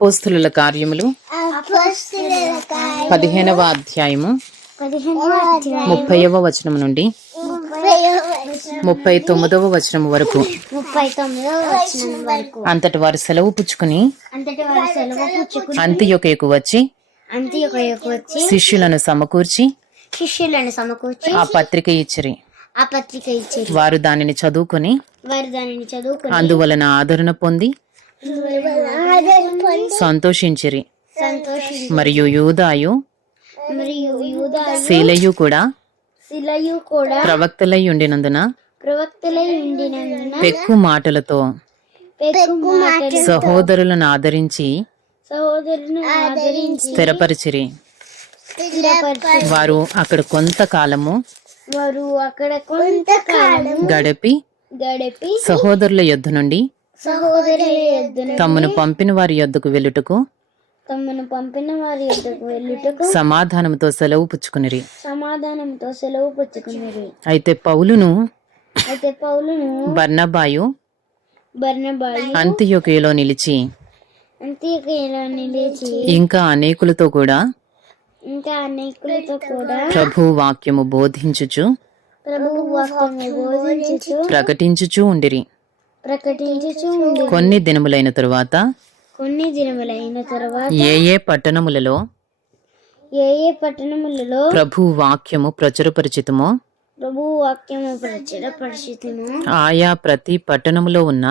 అపోస్తుల కార్యములు పదిహేనవ అధ్యాయము ముప్పైవ వచనం నుండి ముప్పై తొమ్మిదవ వచనం వరకు. అంతటి వారు సెలవు పుచ్చుకుని అంత్యొకయకు వచ్చి శిష్యులను సమకూర్చి శిష్యులను సమకూర్చి ఆ పత్రిక ఇచ్చిరి ఆ పత్రిక ఇచ్చారు. వారు దానిని చదువుకొని వారు దానిని చదువుకుని అందువలన ఆదరణ పొంది సంతోషించిరి. సంతోషి మరియు యూదాయు శీలయు కూడా శిలయు కూడా ప్రవక్తలై ఉండినందున ప్రవక్తలై ఉండినందున పెక్కు మాటలతో సహోదరులను ఆదరించి స్థిరపరిచిరి. స్థిరపరిచి వారు అక్కడ కొంతకాలము వారు అక్కడ కొంతకాలం గడిపి గడిపి సహోదరుల యొద్ద నుండి తమను పంపిన వారి యొద్దకు వెళ్ళుటకు తమను పంపిన వారి యొద్దకు వెళ్ళుటకు సమాధానంతో సెలవు పుచ్చుకునిరి. సమాధానంతో సెలవు పుచ్చుకున్నది అయితే పౌలును అయితే పౌలును బర్నబాయు బర్నబాయి అంత్యొకయలో నిలిచి అంత్యకీలో నిలిచి ఇంకా అనేకులతో కూడా ఇంకా అనేకులతో కూడా ప్రభు వాక్యము బోధించుచు ప్రభు వాక్యము బోధించుచు ప్రకటించుచు ఉండిరి. కొన్ని దినములైన తరువాత కొన్ని దినములైన తర్వాత ఏ ఏ పట్టణములలో ఏ ఏ పట్టణములలో ప్రభు వాక్యము ప్రచురపరిచితమో ప్రభు వాక్యము ప్రచుర పరిస్థితును ఆయా ప్రతి పట్టణములో ఉన్న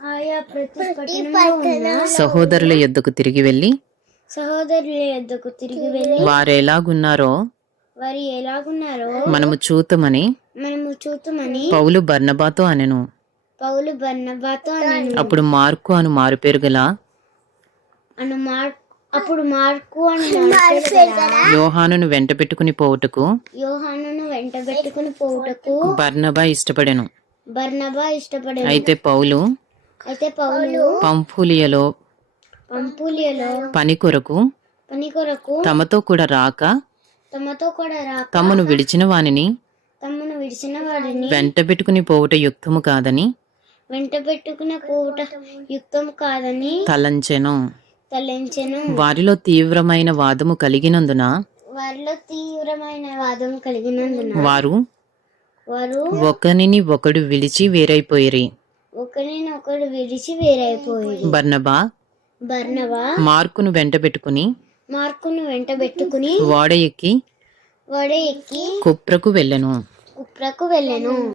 ఆయా ప్రతి పట్టణంలో ఉన్న సహోదరుల యొద్దకు తిరిగి వెళ్ళి సహోదరుల యొద్దకు తిరిగి వెళ్ళి వారెలాగున్నారో వారు ఎలాగున్నారో మనము చూతమని మనము చూతుమని పౌలు బర్నబాతో అనెను. పౌలు బర్నబాతో అప్పుడు మార్కు అను మారుపేరు గల అను మార్ అప్పుడు మార్కు అని యోహానును వెంట పెట్టుకుని పోవుటకు? యోహానును వెంటబెట్టుకుని పోవుటకు బర్నబా ఇష్టపడెను. బర్నబా ఇష్టపడే అయితే పౌలు అయితే పౌలు పంఫులియలో పంపులియలో పని కొరకు పని కొరకు తమతో కూడా రాక తమతో కూడా రాక తమను విడిచిన వానిని తమను విడిచిన వాడిని వెంట పెట్టుకుని పోవుట యుక్తము కాదని వెంట పెట్టుకున్న పోవుట యుక్తం కాదని తలంచెను. తలంచెను. వారిలో తీవ్రమైన వాదము కలిగినందున వారిలో తీవ్రమైన వాదం కలిగినందున వారు వారు ఒకనిని ఒకడు విడిచి వేరైపోయిరి. ఒకరినొకడు విడిచి వేరైపోయి బర్నబా బర్నవా మార్కును వెంట పెట్టుకుని మార్కును వెంట పెట్టుకుని ఓడ ఎక్కి వడ ఎక్కి కుప్రకు వెళ్ళెను. కుప్రకు వెళ్ళెను.